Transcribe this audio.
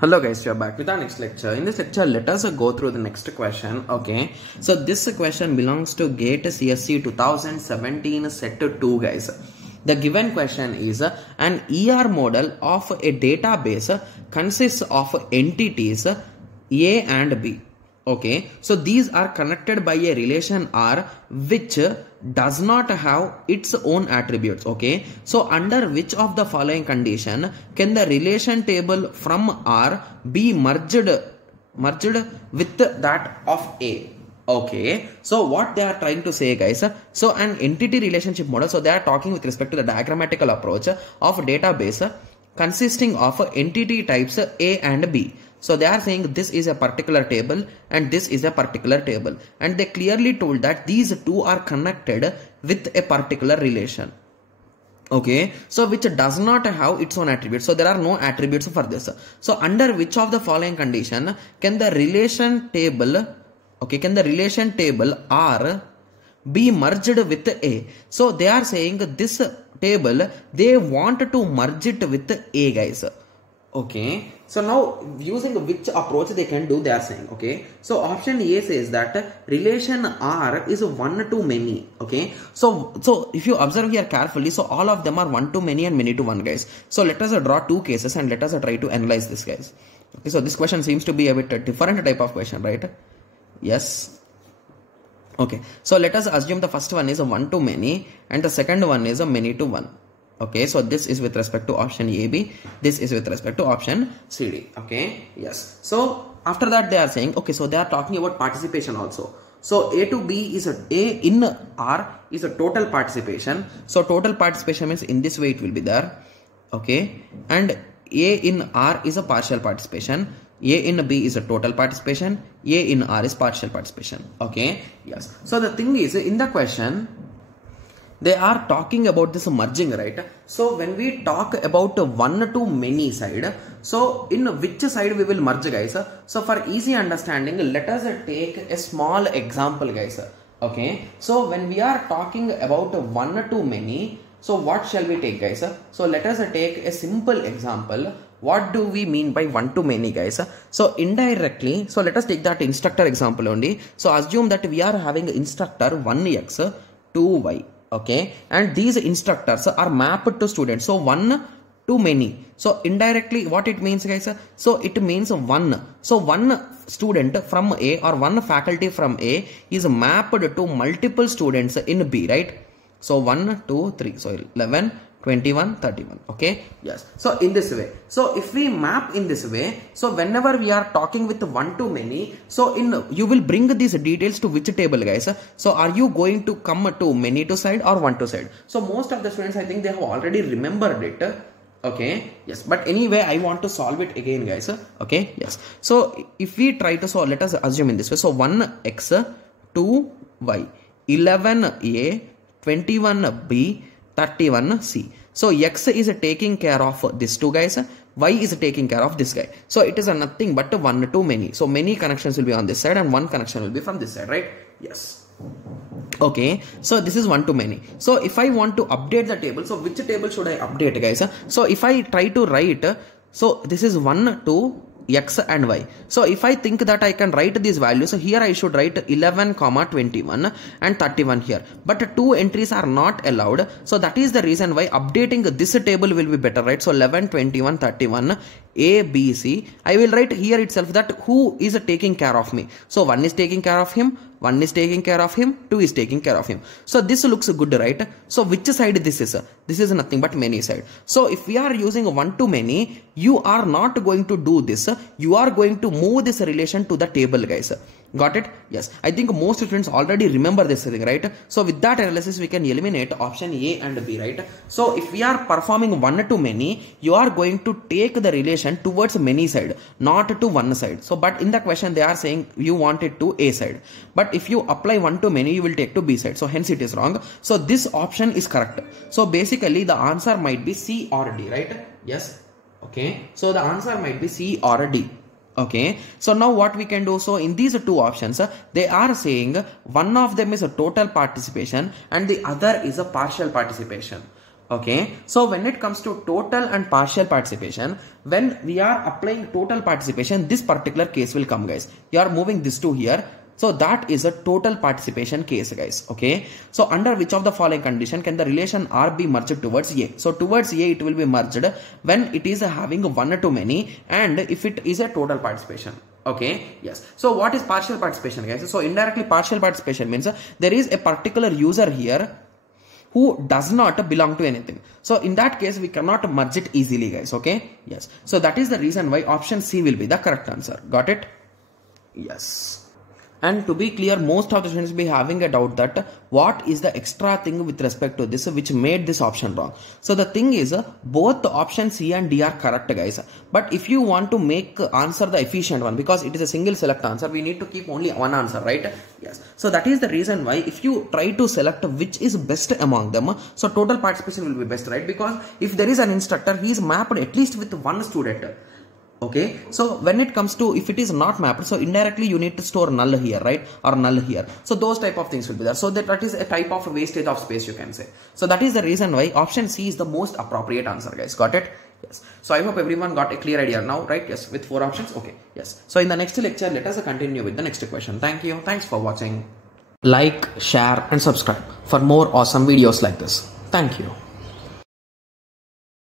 Hello guys, we are back with our next lecture. In this lecture, let us go through the next question. Okay, so this question belongs to GATE CSE 2017 set 2 guys. The given question is an ER model of a database consists of entities A and B. Okay, so these are connected by a relation R which does not have its own attributes. Okay, so under which of the following condition can the relation table from R be merged with that of A? Okay, so what they are trying to say guys, so an entity relationship model, so they are talking with respect to the diagrammatical approach of database consisting of entity types A and B. So they are saying this is a particular table and this is a particular table, and they clearly told that these two are connected with a particular relation. Okay, so which does not have its own attributes. So there are no attributes for this. So under which of the following condition can the relation table, okay, can the relation table R be merged with A? So they are saying this table they want to merge it with A guys. Okay, so now using which approach they can do, they are saying. Okay, so option A says that relation R is one to many. Okay, so if you observe here carefully, so all of them are one to many and many to one guys. So let us draw two cases and let us try to analyze this guys. Okay, so this question seems to be a bit different type of question, right? Yes. Okay, so let us assume the first one is a one to many and the second one is a many to one. Okay, so this is with respect to option AB, this is with respect to option CD. Okay, yes. So after that they are saying, okay, so they are talking about participation also. So A to B is A in R is a total participation. So total participation means in this way it will be there. Okay, and A in R is a partial participation. A in B is a total participation. A in R is partial participation. Okay, yes. So the thing is, in the question they are talking about this merging, right? So when we talk about one to many side, so in which side we will merge guys? So for easy understanding, let us take a small example guys. Okay, so when we are talking about one to many, so what shall we take guys? So let us take a simple example. What do we mean by one to many guys? So indirectly, so let us take that instructor example only. So assume that we are having instructor 1x, 2y. Okay, and these instructors are mapped to students. So one to many. So indirectly what it means guys? So it means one. So one student from A or one faculty from A is mapped to multiple students in B, right? So 1, 2, 3. So 11, 21, 31. Okay, yes. So in this way, so if we map in this way, so whenever we are talking with one to many, so you will bring these details to which table guys? So are you going to come to many to side or one to side? So most of the students, I think they have already remembered it. Okay, yes, but anyway I want to solve it again guys. Okay, yes. So if we try to solve, let us assume in this way. So 1x, 2y, 11a, 21b, 31c. So x is taking care of this two guys, y is taking care of this guy. So it is nothing but one to many. So many connections will be on this side and one connection will be from this side, right? Yes. Okay, so this is one to many. So if I want to update the table, so which table should I update guys? So if I try to write, so this is 1 to x and y. So if I think that I can write these values, so here I should write 11, 21 and 31 here. But two entries are not allowed. So that is the reason why updating this table will be better, right? So 11, 21, 31, A, B, C. I will write here itself that who is taking care of me. So 1 is taking care of him, 1 is taking care of him, 2 is taking care of him. So this looks good, right? So which side this is? This is nothing but many side. So if we are using one to many, you are not going to do this. You are going to move this relation to the table guys. Got it? Yes. I think most students already remember this thing, right? So with that analysis, we can eliminate option A and B, right? So if we are performing one to many, you are going to take the relation towards many side, not to one side. So, but in the question, they are saying you want it to A side. But if you apply one to many, you will take to B side. So hence it is wrong. So this option is correct. So basically the answer might be C or D, right? Yes. Okay. So the answer might be C or D. Okay, so now what we can do, so in these two options, they are saying one of them is a total participation and the other is a partial participation. Okay, so when it comes to total and partial participation, when we are applying total participation, this particular case will come, guys. You are moving this to here. So that is a total participation case, guys. Okay, so under which of the following condition can the relation R be merged towards A? So towards A it will be merged when it is having one to many and if it is a total participation. Okay, yes. So what is partial participation, guys? So indirectly partial participation means there is a particular user here who does not belong to anything. So in that case, we cannot merge it easily, guys. Okay, yes. So that is the reason why option C will be the correct answer. Got it? Yes. And to be clear, most of the students be having a doubt that what is the extra thing with respect to this which made this option wrong. So the thing is both the option C and D are correct, guys. But if you want to make answer the efficient one, because it is a single select answer, we need to keep only one answer, right? Yes. So that is the reason why if you try to select which is best among them, so total participation will be best, right? Because if there is an instructor, he is mapped at least with one student. Okay, so when it comes to if it is not mapped, so indirectly you need to store null here, right, or null here. So those type of things will be there. So that is a type of wastage of space, you can say. So that is the reason why option C is the most appropriate answer, guys. Got it? Yes. So I hope everyone got a clear idea now, right? Yes, with 4 options. Okay, yes. So in the next lecture, let us continue with the next question. Thank you. Thanks for watching. Like, share and subscribe for more awesome videos like this. Thank you.